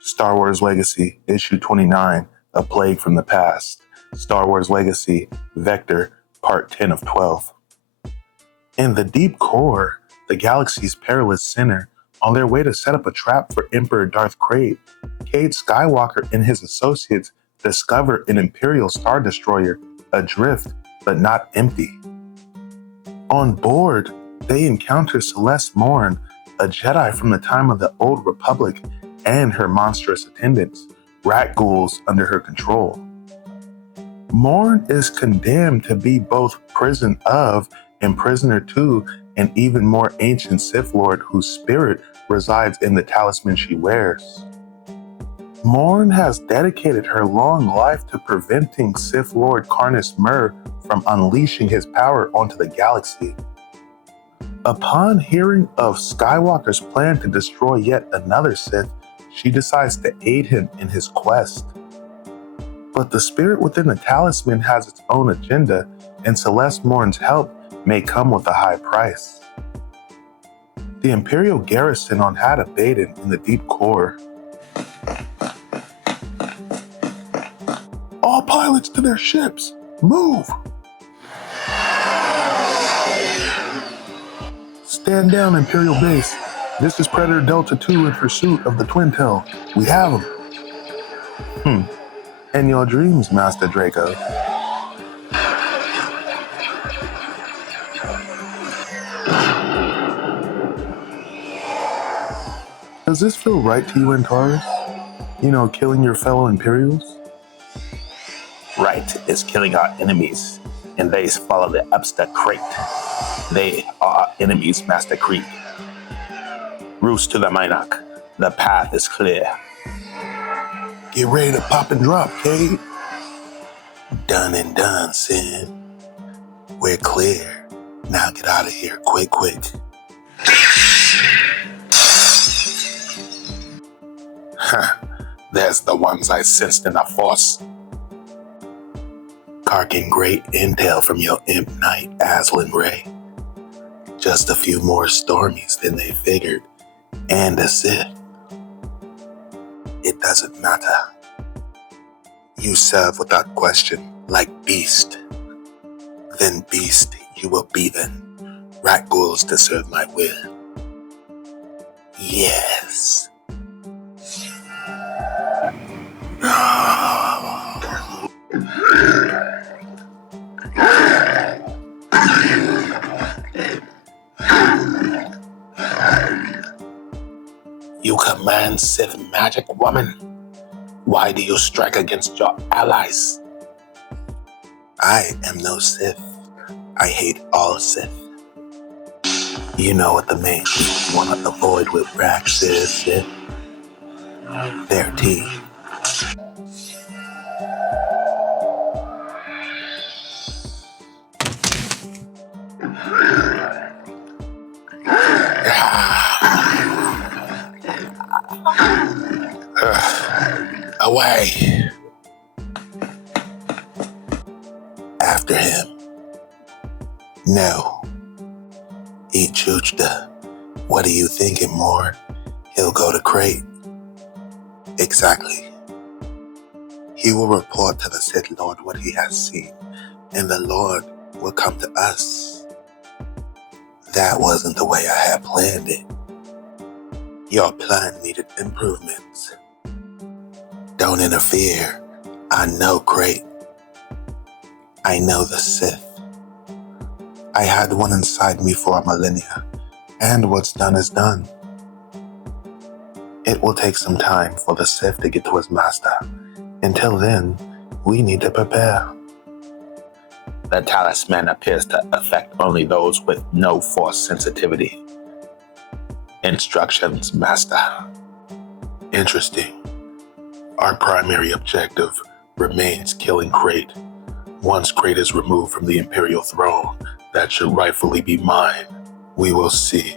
Star Wars Legacy, Issue 29, A Plague from the Past. Star Wars Legacy, Vector, Part 10 of 12. In the deep core, the galaxy's perilous center, on their way to set up a trap for Emperor Darth Krayt, Cade Skywalker and his associates discover an Imperial Star Destroyer adrift but not empty. On board, they encounter Celeste Morn, a Jedi from the time of the Old Republic, and her monstrous attendants, rat ghouls under her control. Morn is condemned to be both prison of and prisoner to an even more ancient Sith Lord whose spirit resides in the talisman she wears. Morn has dedicated her long life to preventing Sith Lord Carnus Mur from unleashing his power onto the galaxy. Upon hearing of Skywalker's plan to destroy yet another Sith, she decides to aid him in his quest. But the spirit within the talisman has its own agenda, and Celeste Morn's help may come with a high price. The Imperial garrison on Had Abaddon in the deep core. All pilots to their ships! Move! Stand down, Imperial Base. This is Predator Delta 2 in pursuit of the Twin Tail. We have him. In your dreams, Master Draco. Does this feel right to you, Antares? You know, killing your fellow Imperials? Right is killing our enemies, and they follow the Upster Krayt. They are our enemies, Master Creed. Roost to the Minok. The path is clear. Get ready to pop and drop, Cade. Done and done, Sin. We're clear. Now get out of here, quick. There's the ones I sensed in the Force. Carking great intel from your imp knight, Aslan Ray. Just a few more Stormies than they figured, and a Sith. It doesn't matter. You serve without question, like beast. Then beast you will be then. Rat ghouls to serve my will. Yes. You command Sith magic, woman? Why do you strike against your allies? I am no Sith. I hate all Sith. You know what the main thing you want to avoid with Rax is, Sith. Their teeth. Away. After him. No. Eat Chuchta. What are you thinking, more? He'll go to Krayt. Exactly. He will report to the Sith Lord what he has seen, and the Lord will come to us. That wasn't the way I had planned it. Your plan needed improvements. Don't interfere. I know Krayt. I know the Sith. I had one inside me for a millennia, and what's done is done. It will take some time for the Sith to get to his master. Until then, we need to prepare. The talisman appears to affect only those with no Force sensitivity. Instructions, Master. Interesting. Our primary objective remains killing Krayt. Once Krayt is removed from the Imperial throne, that should rightfully be mine. We will see.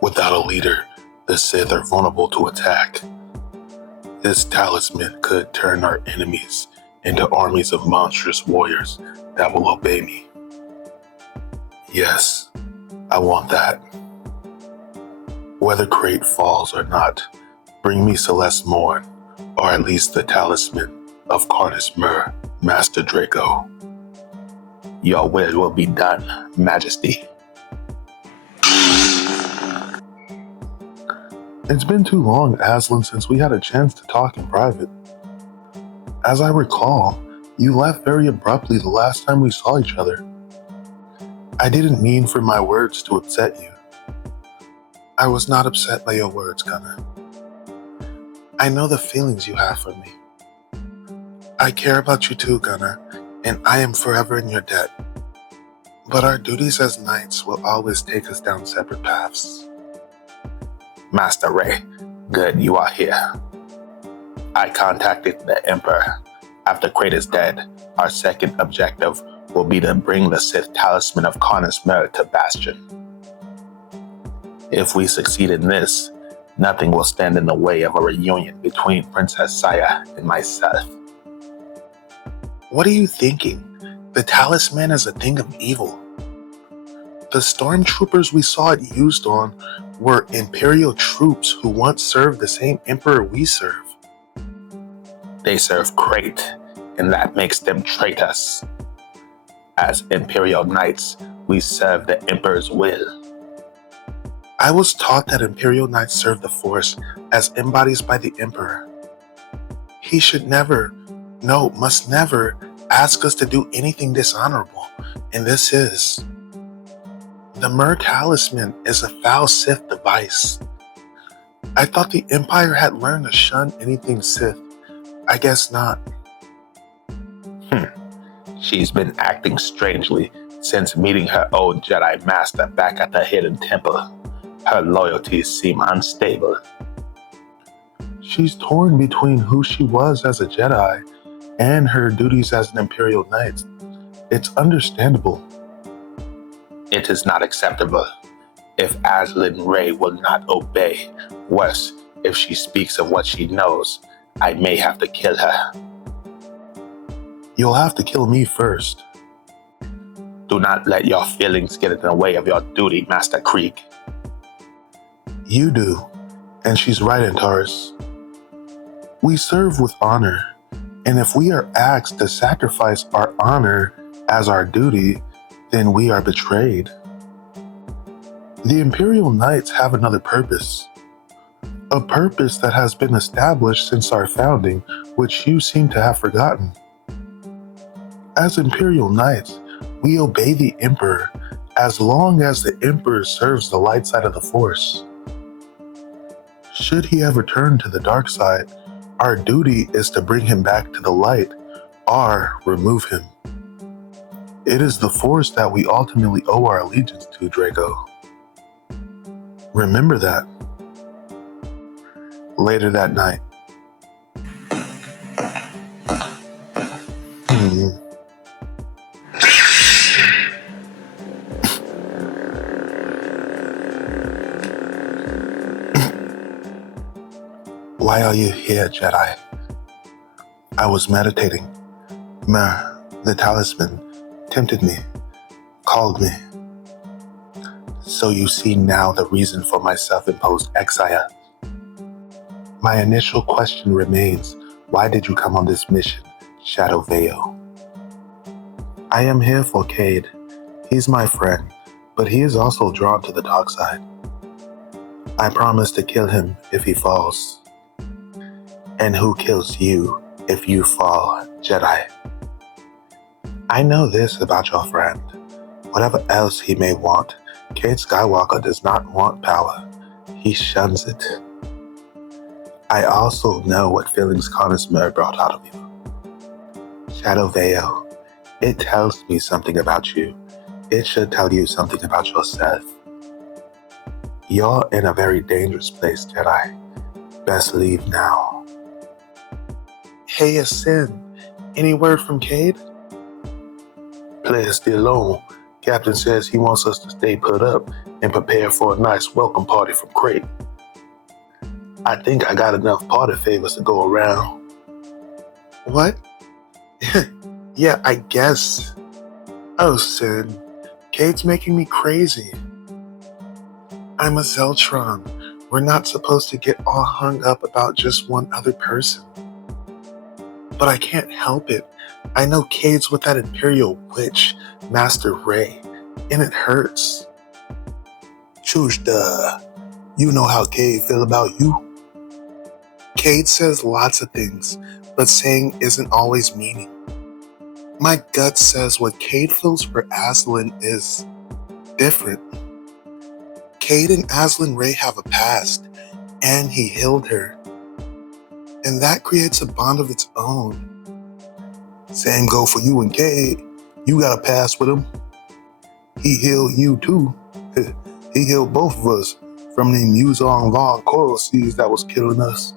Without a leader, the Sith are vulnerable to attack. This talisman could turn our enemies into armies of monstrous warriors that will obey me. Yes, I want that. Whether Krayt falls or not, Bring me Celeste Morn, or at least the talisman of Carnus Myrrh, Master Draco. Your will be done, Majesty. It's been too long, Aslan, since we had a chance to talk in private. As I recall, you left very abruptly the last time we saw each other. I didn't mean for my words to upset you. I was not upset by your words, Gunnar. I know the feelings you have for me. I care about you too, Gunnar, and I am forever in your debt. But our duties as knights will always take us down separate paths. Master Ray, good you are here. I contacted the Emperor. After Crate is dead, our second objective will be to bring the Sith talisman of Carnus Myrrh to Bastion. If we succeed in this, nothing will stand in the way of a reunion between Princess Saya and myself. What are you thinking? The talisman is a thing of evil. The stormtroopers we saw it used on were Imperial troops who once served the same Emperor we serve. They serve Crate, and that makes them traitors. As Imperial Knights, we serve the Emperor's will. I was taught that Imperial Knights serve the Force as embodies by the Emperor. He should never, no, must never ask us to do anything dishonorable, and this is. The Myrrh Talisman is a foul Sith device. I thought the Empire had learned to shun anything Sith. I guess not. She's been acting strangely since meeting her old Jedi Master back at the Hidden Temple. Her loyalties seem unstable. She's torn between who she was as a Jedi and her duties as an Imperial Knight. It's understandable. It is not acceptable. If Aslan Ray will not obey, worse, if she speaks of what she knows, I may have to kill her. You'll have to kill me first. Do not let your feelings get in the way of your duty, Master Krieg. You do, and she's right, Antares. We serve with honor, and if we are asked to sacrifice our honor as our duty, then we are betrayed. The Imperial Knights have another purpose. A purpose that has been established since our founding, which you seem to have forgotten. As Imperial Knights, we obey the Emperor as long as the Emperor serves the light side of the Force. Should he ever turn to the dark side, our duty is to bring him back to the light or remove him. It is the Force that we ultimately owe our allegiance to, Draco. Remember that. Later that night. Why are you here, Jedi? I was meditating. Myrrh, the talisman, tempted me, called me. So you see now the reason for my self-imposed exile. My initial question remains, why did you come on this mission, Shadow Vale? I am here for Cade. He's my friend, but he is also drawn to the dark side. I promise to kill him if he falls. And who kills you if you fall, Jedi? I know this about your friend. Whatever else he may want, Cade Skywalker does not want power. He shuns it. I also know what feelings Carnus Myrrh brought out of you. Shadow Vale, it tells me something about you. It should tell you something about yourself. You're in a very dangerous place, Jedi. Best leave now. Hey, Asin, any word from Cade? Please stay alone. Captain says he wants us to stay put up and prepare for a nice welcome party from Crate. I think I got enough party favors to go around. What? Yeah, I guess. Oh, Sin, Cade's making me crazy. I'm a Zeltron, We're not supposed to get all hung up about just one other person. But I can't help it. I know Cade's with that Imperial witch, Master Ray, and it hurts. Chushta, you know how Cade feel about you. Cade says lots of things, but saying isn't always meaning. My gut says what Cade feels for Aslan is different. Cade and Aslan Ray have a past, and he healed her. And that creates a bond of its own. Same go for you and Cade. You got a past with him. He healed you too. He healed both of us from the Muzong Von coral seeds that was killing us.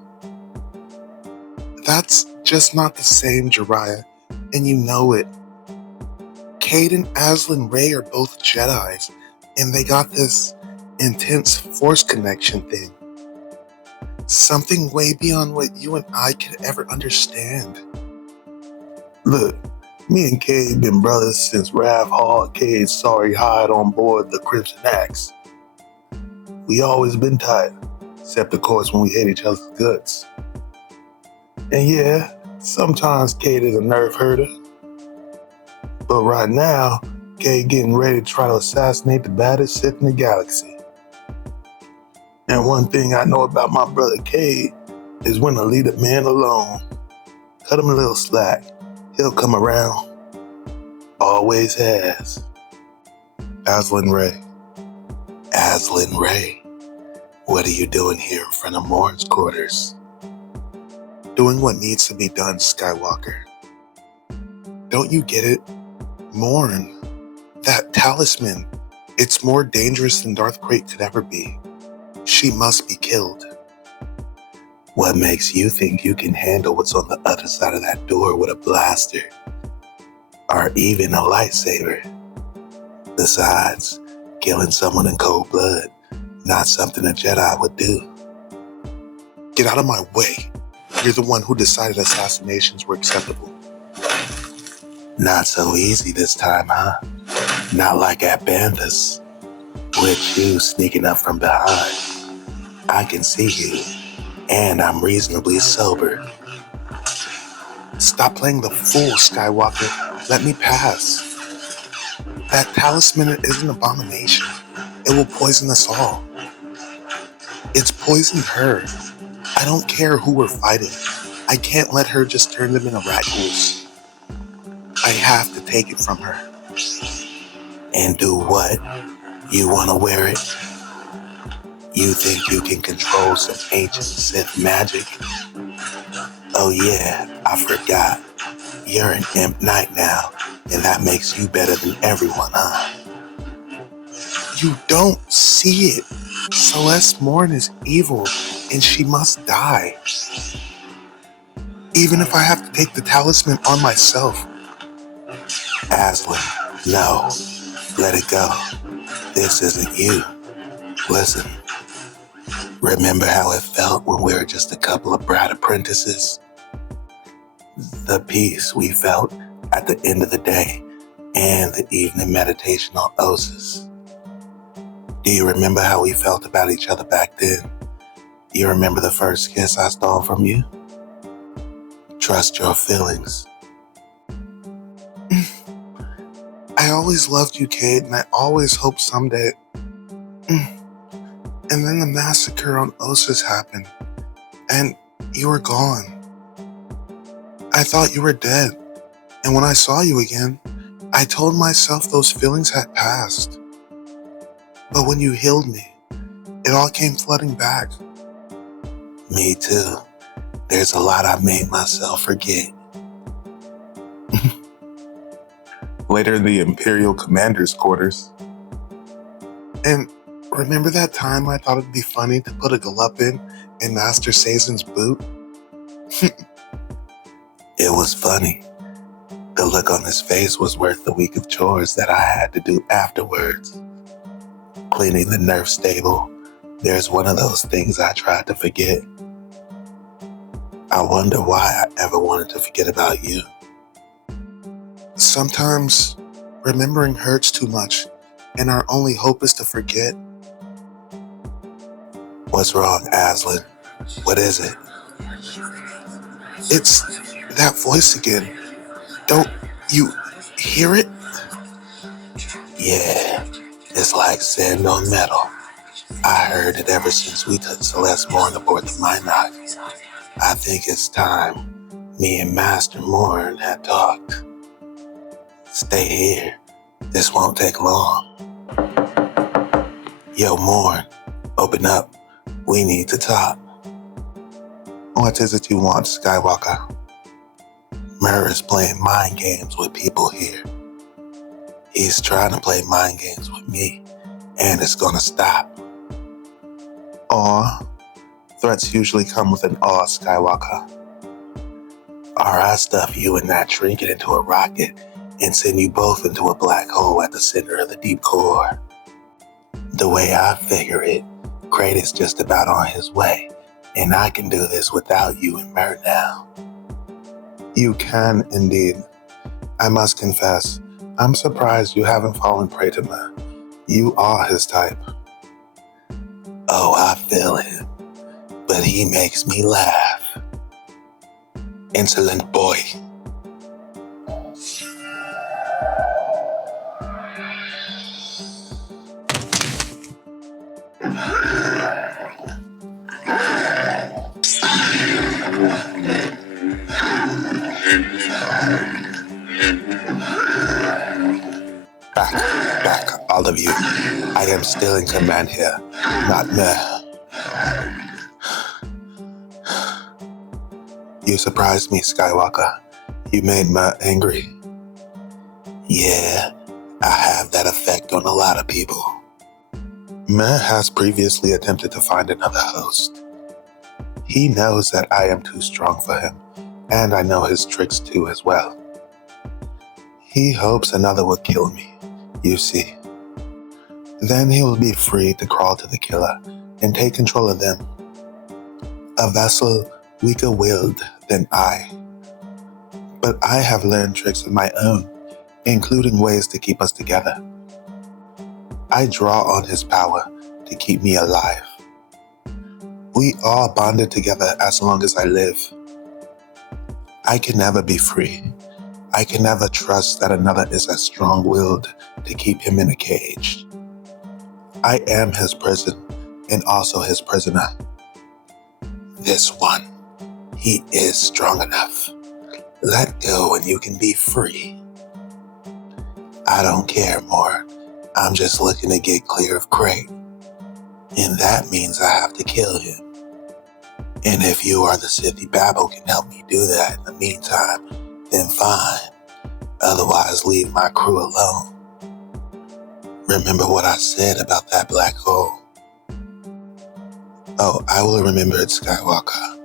That's just not the same, Jiraiya, and you know it. Cade and Aslan Ray are both Jedis, and they got this intense force connection thing. Something way beyond what you and I could ever understand. Look, me and Cade been brothers since Rav hauled Cade's sorry hide on board the Crimson Axe. We always been tight, except of course when we hate each other's guts. And yeah, sometimes Cade is a nerve herder. But right now, Cade getting ready to try to assassinate the baddest Sith in the galaxy. And one thing I know about my brother Cade is when to leave a man alone. Cut him a little slack. He'll come around. Always has. Aslan Ray. Aslan Ray, what are you doing here in front of Morn's quarters? Doing what needs to be done, Skywalker. Don't you get it? Morn, that talisman, it's more dangerous than Darth Krayt could ever be. She must be killed. What makes you think you can handle what's on the other side of that door with a blaster? Or even a lightsaber? Besides, killing someone in cold blood, not something a Jedi would do. Get out of my way. You're the one who decided assassinations were acceptable. Not so easy this time, huh? Not like at Banthas. With you sneaking up from behind. I can see you, and I'm reasonably sober. Stop playing the fool, Skywalker. Let me pass. That talisman is an abomination. It will poison us all. It's poisoned her. I don't care who we're fighting. I can't let her just turn them into rat ghouls. I have to take it from her. And do what? You want to wear it? You think you can control some ancient Sith magic? Oh yeah, I forgot. You're an Imp Knight now, and that makes you better than everyone, huh? You don't see it. Celeste Morn is evil, and she must die. Even if I have to take the talisman on myself. Aslan, no. Let it go. This isn't you. Listen. Remember how it felt when we were just a couple of brat apprentices? The peace we felt at the end of the day and the evening meditation on Ossus. Do you remember how we felt about each other back then? Do you remember the first kiss I stole from you? Trust your feelings. I always loved you, Cade, and I always hoped someday. And then the massacre on Ossus happened, and you were gone. I thought you were dead, and when I saw you again, I told myself those feelings had passed. But when you healed me, it all came flooding back. Me too. There's a lot I made myself forget. Later in the Imperial Commander's quarters. And remember that time I thought it'd be funny to put a galupin in Master Sazon's boot? It was funny. The look on his face was worth the week of chores that I had to do afterwards. Cleaning the nerf stable. There's one of those things I tried to forget. I wonder why I ever wanted to forget about you. Sometimes remembering hurts too much, and our only hope is to forget. What's wrong, Aslan? What is it? It's that voice again. Don't you hear it? Yeah, it's like sand on metal. I heard it ever since we took Celeste Morn aboard the Minot. I think it's time me and Master Morn had talked. Stay here. This won't take long. Yo, Morn, open up. We need to talk. What is it you want, Skywalker? Mur is playing mind games with people here. He's trying to play mind games with me, and it's gonna stop. Aw, threats usually come with an awe, Skywalker. Or I stuff you and that trinket into a rocket and send you both into a black hole at the center of the deep core. The way I figure it, Crate is just about on his way, and I can do this without you and Mur now. You can indeed. I must confess, I'm surprised you haven't fallen prey to Mur. You are his type. Oh, I feel him, but he makes me laugh. Insolent boy. Back, all of you. I am still in command here, not Mur. You surprised me, Skywalker. You made Mur angry. Yeah, I have that effect on a lot of people. Mur has previously attempted to find another host. He knows that I am too strong for him, and I know his tricks too as well. He hopes another will kill me, you see. Then he will be free to crawl to the killer and take control of them. A vessel weaker-willed than I. But I have learned tricks of my own, including ways to keep us together. I draw on his power to keep me alive. We are bonded together as long as I live. I can never be free. I can never trust that another is as strong-willed to keep him in a cage. I am his prison and also his prisoner. This one, he is strong enough. Let go and you can be free. I don't care more. I'm just looking to get clear of Crate. And that means I have to kill him. And if you or the Sithy Babel can help me do that in the meantime, then fine. Otherwise, leave my crew alone. Remember what I said about that black hole? Oh, I will remember it, Skywalker.